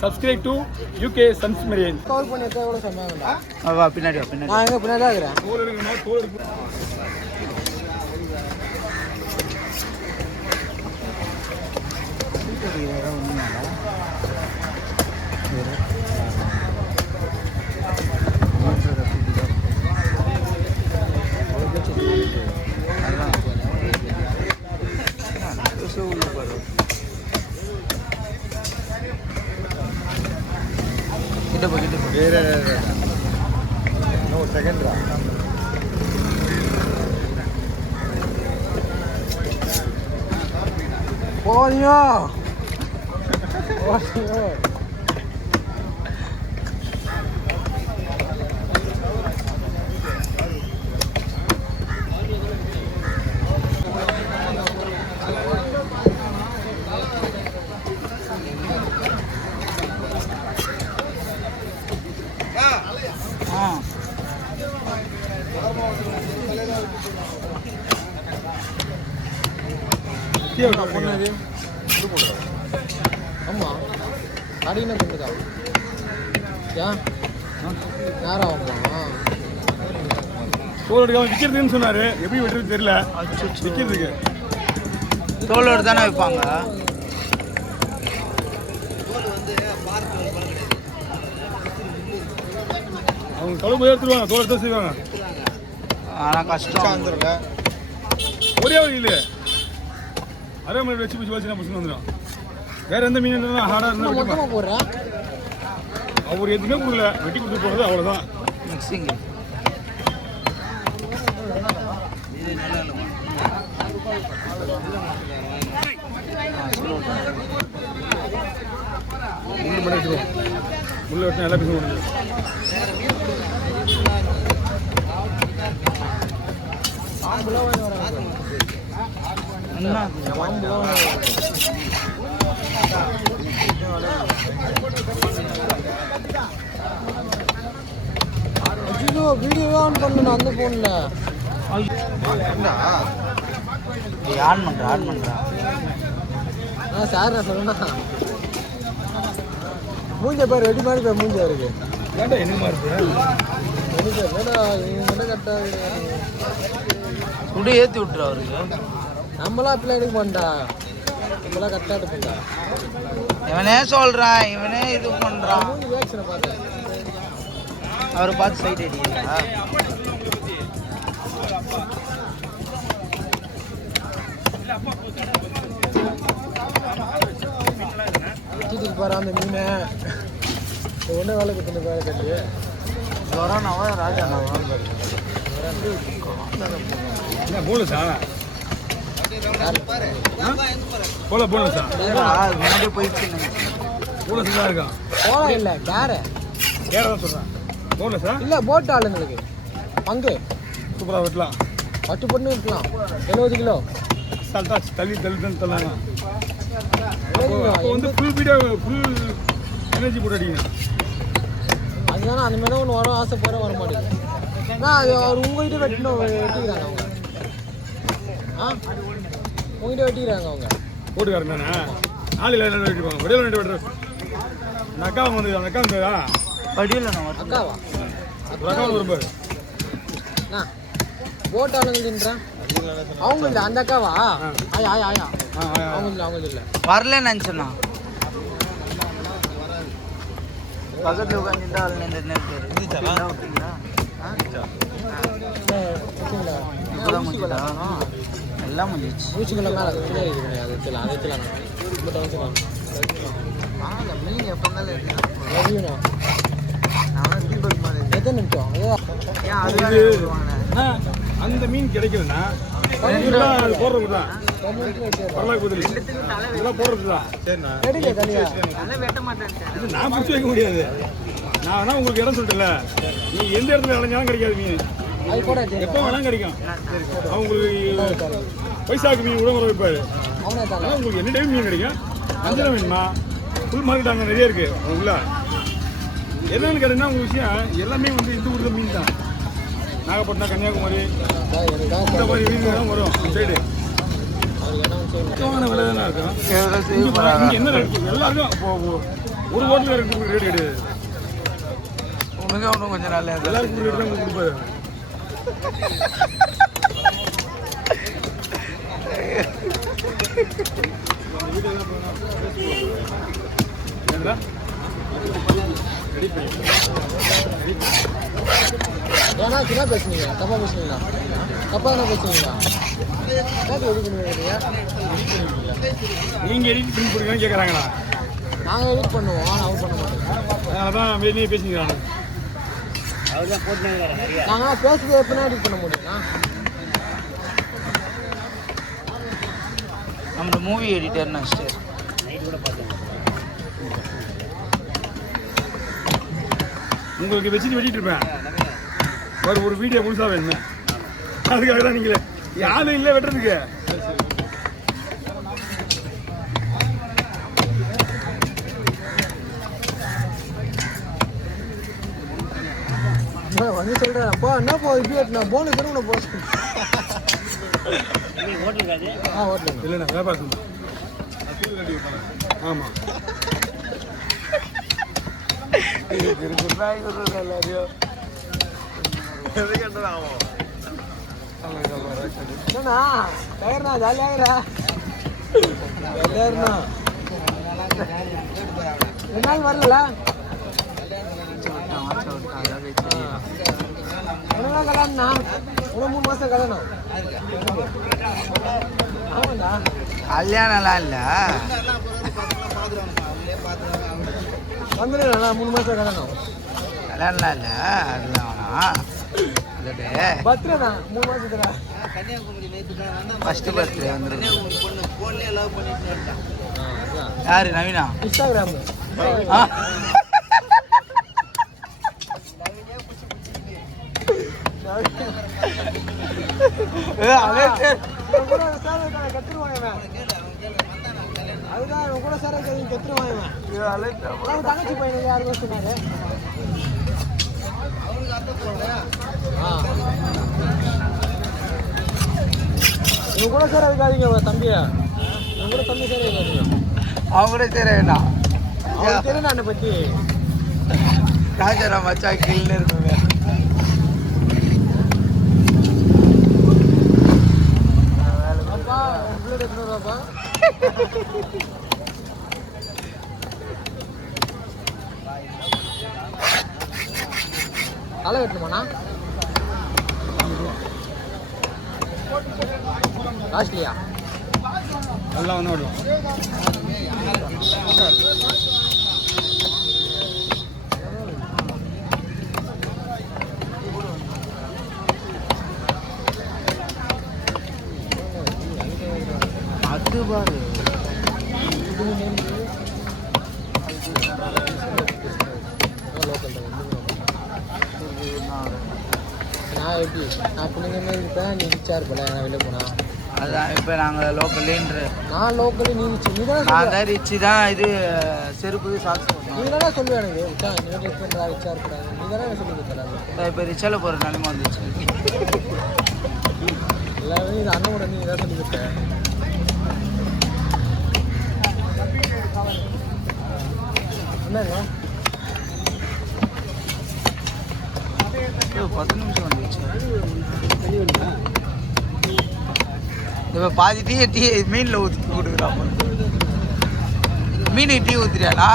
subscribe to UK Sons Marine. Cover பண்ணி எத்தனை கூட சொன்னாங்கடா. வா பின்னாடி வா பின்னாடி. நான் எங்க பின்னாடி தான் இருக்கேன். தோல் எடுக்கணுமா தோல் எடுக்கணும். செகண்ட் போனியோ ஆமா அடின பண்ணுதா ஏன் நேரம் ஆகுமா தோல் எடுக்காம விற்கிறதுன்னு சொன்னாரு. எப்படி வெட்டுறது தெரியல. விற்கிறதுக்கு தோலோடு தானே வைப்பாங்க. அவங்க கழுவு எடுத்துருவாங்க. தோல் எடுத்து செய்வாங்க. ஆனால் கஷ்டம். ஒரே வழி இல்லை. அரை மணி வச்சு பிடிச்சி வச்சு பிடிச்சி வந்துடும். வேற எந்த மீன் இருந்தாலும் ஹார்டாக இருந்தால் போடுறேன். அவர் எதுவுமே கொடுக்கல. வெட்டி கொடுத்து போகிறது அவ்வளோதான். மிக்சிங் முள்ள வெட்டினா எல்லா பீஸும் முடிஞ்சு. வீடியோ ஆன் பண்ணணும் அந்த போன்ல. ஆன் பண்ணுறா சார் நான் சொன்னா மூஞ்ச பேர் ரெடி மாதிரி பேர் மூஞ்ச இருக்கு. ஏன்டா என்ன மாதிரி சுடு ஏற்றி விட்டுரு அவருக்கு. நம்மளாம் அப்படிலாம் எடுக்க மாட்டா. நம்மளாம் கரெக்டாக எடுப்பா. இவனே சொல்கிறான், இவனே இது பண்ணுறான். மூஞ்சி வேக்ஷனை பார்த்தேன். அவரை பார்த்து சைட் அடிக்கிறா. வச்சுட்டு பாரு அந்த மீனை ஒன்றே வேலை கட்டு வேலை கட்டு வரானாவா ராஜானாவா என்ன போனஸா போனஸா முன்னாடி போயிடுச்சு. போனஸ் தான் இருக்கா? போலாம் இல்லை கேரை தான் சொல்கிறேன். போனஸா இல்லை போட்டு ஆளுங்களுக்கு பங்கு சூப்பராக வெட்டலாம். 10 பொண்ணு விட்டுலாம். 70 கிலோ சால்ட்டா தள்ளி தள்ளாங்க. அப்போ ஃபுல் வீடியோ ஃபுல் எனர்ஜி போட்டு அடிக்கணும். அதுதானே அந்த மாதிரி ஒன்று வரும் ஆசைப்படுற வர மாட்டேங்குது. அது அவர் உங்கள்கிட்ட வெட்டிக்கிறாங்க அவங்க. உங்கள்கிட்ட வெட்டிக்கிறாங்க அவங்க போட்டுக்காரன் தானே. நாளையில் என்ன வெட்டிப்பாங்க. வடிவில் ரெண்டு வெட்டுற அந்த அக்கா வந்து அந்த அக்கா வந்ததா படியில் அக்காவா ஒரு அக்கா வந்து வரும்பாரு. போட் ஆளுங்கன்றேன் அவங்க இல்லை அந்த அக்காவா? ஆயா ஆயா ஆயா அவங்க இல்லை வரலன்னு நினச்சேண்ணா. பக்கத்தில் உட்காந்துட்டா எல்லாம் முடிஞ்சிச்சு. பூச்சிக்கெல்லாம் மீன் எப்போ எத்தனை நிமிஷம் அந்த மீன் கிடைக்குதுன்னா போடுறது தான். போடுறது தான். இது நான் பிடிச்சி வைக்க முடியாது. நான் வேணா உங்களுக்கு இடம் சொல்லிட்டேன்ல. நீ எந்த இடத்துல இறஞ்சாலும் கிடைக்காது மீன். எப்போ வேணாலும் கிடைக்கும். அவங்களுக்கு பைசாக்கு மீன் கூட வர வைப்பாரு. ஆனால் உங்களுக்கு என்ன டைம் மீன் கிடைக்கும். அஞ்சரை மீன்மா ஃபுல் மார்க்கெட் அங்கே நிறைய இருக்கு. உள்ள என்னன்னு கேட்டீங்கன்னா உங்கள் விஷயம் எல்லாமே வந்து இந்த ஊரில் மீன் தான். நாகப்பட்டினம், கன்னியாகுமரி இந்த மாதிரி மீன் தான் வரும் சைடு. சுத்தமான விலை தானே இருக்கும். இங்கே என்ன எல்லாருக்கும் ஒரு ஹோட்டலில் ரெண்டு ரேட் கிடையாது. உனக்கு ஒன்றும் கொஞ்சம் நல்லா எல்லாருக்கும் ரேட் தான் உங்களுக்கு கொடுப்பாரு. என்னடா ஏன்னா என்ன பேசுனீங்க? தப்பா பேசுனீங்களா? தப்பா என்ன பேசுனீங்களா? எதுக்கு எடிட் பண்ணுவீங்க? நீங்கள் எடிட் பண்ணி கொடுங்கன்னு கேட்குறாங்களா? நாங்கள் எடிட் பண்ணுவோம், அவங்க பண்ண மாட்டோம். அதனால தான் வெளியே பேசிக்கிறாங்க. நாங்கள் பேசுறது எப்படின்னா எடிட் பண்ண முடியுமா? நம்ம மூவி எடிட்டர்னு அಷ್ಟೇ. உங்களுக்கு வச்சுட்டு வெட்டிட்டு இருப்பேன். ஒரு வீடியோ முழுசாக வேணுமே, அதுக்காக தான் நீங்களே யாரும் இல்லை வெட்டுறதுக்கு. வந்து சொல்கிறேன் அப்பா என்னப்பா இப்படி வெட்டினா போனஸ் உன்னை போஸ்ட் ஹோட்டலுங்க இல்லைண்ணா வியாபாரம். ஆமாம் என்னண்ணா கயர்ண்ணா ஜாலியாகிறா கயர்ண்ணா 2 நாள் வரல. என்ன கல்யாணம்ண்ணா? இன்னும் 3 மாதம் கல்யாணம். ஆமாண்டா கல்யாணம்லாம் இல்லை, வந்துடுண்ணா 3 மாதம் கல்யாணம். கல்யாணம்லாம் இல்லை, அதுதான் வேணாம். பர்த்டேண்ணா 3 மாதத்துல. ஃபஸ்ட்டு பர்த்டே வந்துருக்கு. யாரு நவீனா? இன்ஸ்டாகிராம் ஆ கத்துருவாங்க. அதுதான் கூட சார் கத்துருவாங்க. தங்கச்சி பையனுக்கு யாருக்கும் சொன்னாரு. இவங்க கூட சேர வைக்காதீங்க தம்பியா. இவங்க கூட தம்பி சேர வைக்காதீங்க. அவங்க கூட சரி வேண்டாம். அவனுக்கு தெரியும் என்னை பற்றி. ராஜாராம் மச்சா கீழே இருக்குங்க. அப்பா பிள்ளை எடுத்துருவாப்பா. களை வெட்டணுமாண்ணா? காஸ்ட்லியா? நல்லா வந்து விடுவோம். அது பாரு நான் எப்படி நான் பிள்ளைங்க மாதிரி இருப்பேன். நீ ரிச்சாக இருப்பல நான் வெளில போனால். அதான் இப்போ நாங்கள் லோக்கல்லேன்ற நான் லோக்கலு நீ ரிச்சு. நீ தானே நான் தான் ரிச்சு தான். இது செருப்பு சாக்ஸ் நீ தானே சொல்லுவேன் எனக்கு ரிச்சா நீ ரிச் பண்ணுறா ரிச்சாக இருக்கக்கூடாது. நீ தானே சொல்லி கொடுத்தல. இப்போ ரிச்சால போகிற நிலைமை வந்துச்சு. எல்லாருமே இது அண்ணனோட நீ தான் சொல்லி கொடுத்த. என்னங்க 10 நிமிஷம் வந்துச்சு. இப்போ பாதி டீ மீனில் ஊற்றி கொடுக்குறான். மீனுக்கு டீ ஊற்றுறியாடா?